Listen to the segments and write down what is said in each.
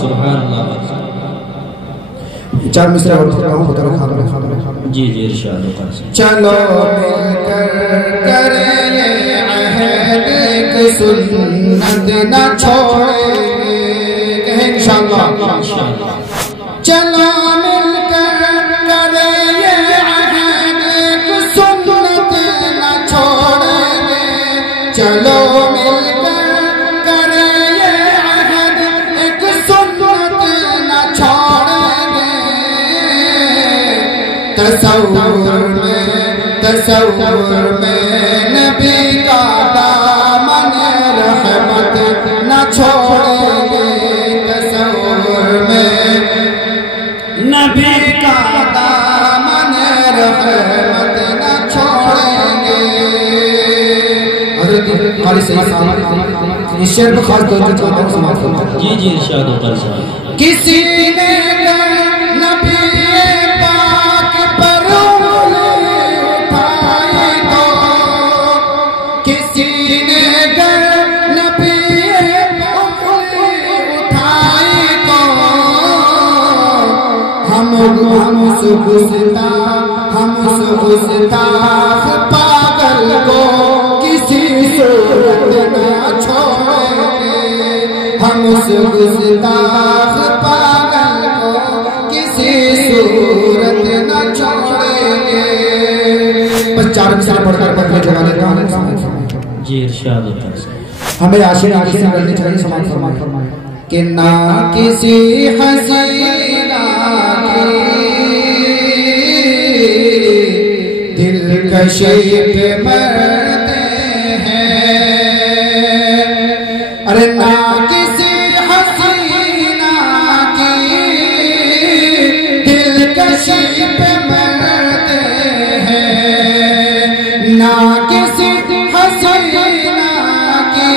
سبحان اللہ. چار مصرع اور خدا جی جی ارشاد ہوتا ہے. چلو مل کر کریں عہد کی سنت نہ چھوڑیں گے انشاءاللہ. چلو مل کر کریں عہد کی سنت نہ چھوڑیں گے. چلو مل کر کریں عہد ایک سنت نہ چھوڑیں گے. تصور میں نبی کا دامن رحمت نہ چھوڑیں گے. تصور میں نبی کا دامن رحمت نہ چھوڑیں گے. حضرت قاری سید صاحب اس شعر کو خاص طور سے سماعت فرمائیں. جی جی ارشاد ہوتا ہے. کسی نے نبی پاک پر انگلی اٹھائی تو، کسی نے نبی انگلی اٹھائی تو، ہم اس گستاخ پاگل کو کسی صورت نہ چھوڑیں گے. ہم اس گستاخ پاگل کو کسی صورت نہ چھوڑیں گے. بس چار مصرع پڑھ کر پڑھنے جگہ لیتا ہوں. جی ارشاد ہوتا ہے. ہمیں عاشق سے کرنی چاہیے سماعت فرمائیں کہ نہ کسی حسینہ کی دلکشی پہ مرتے ہیں. ارے نہ کسی حسینہ کی دلکشی پہ مرتے ہیں. نہ کسی حسینہ کی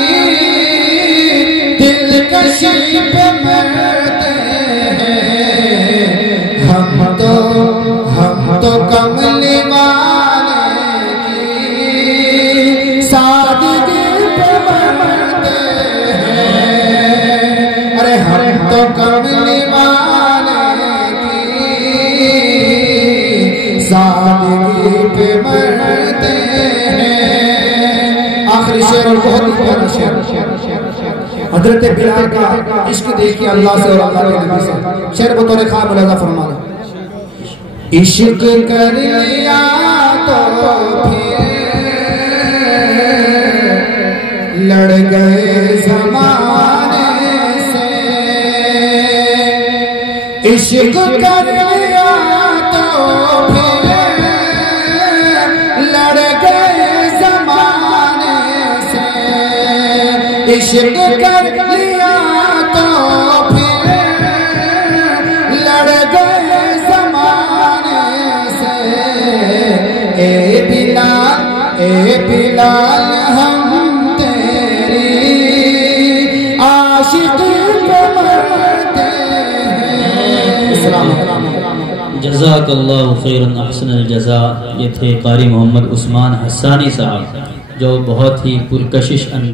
دلکشی پہ مرتے ہیں. ہم تو کملی والے کی سادگی پہ مرتے ہیں. ارے ہم تو کملی والے کی سادگی پہ مرتے ہیں. آخری شعر اور بہت پیارا شعر. حضرت بلال کا عشق دیکھیے اللہ سے اور اللہ کے نبی سے. شعر بطور خواب ملاحظہ فرما لیں. عشق کر لیا تو پھر لڑ گئے زمانے سے. عشق کر لیا تو پھر لڑ گئے زمانے سے. عشق کر لیا تو پھر لڑ گئے زمانے سے. اے بلال ہم تیری عاشق پہ مرتے ہیں. جزاک اللہ خیرا احسن الجزاء. یہ تھے قاری محمد عثمان حسانی صاحب جو بہت ہی پرکشش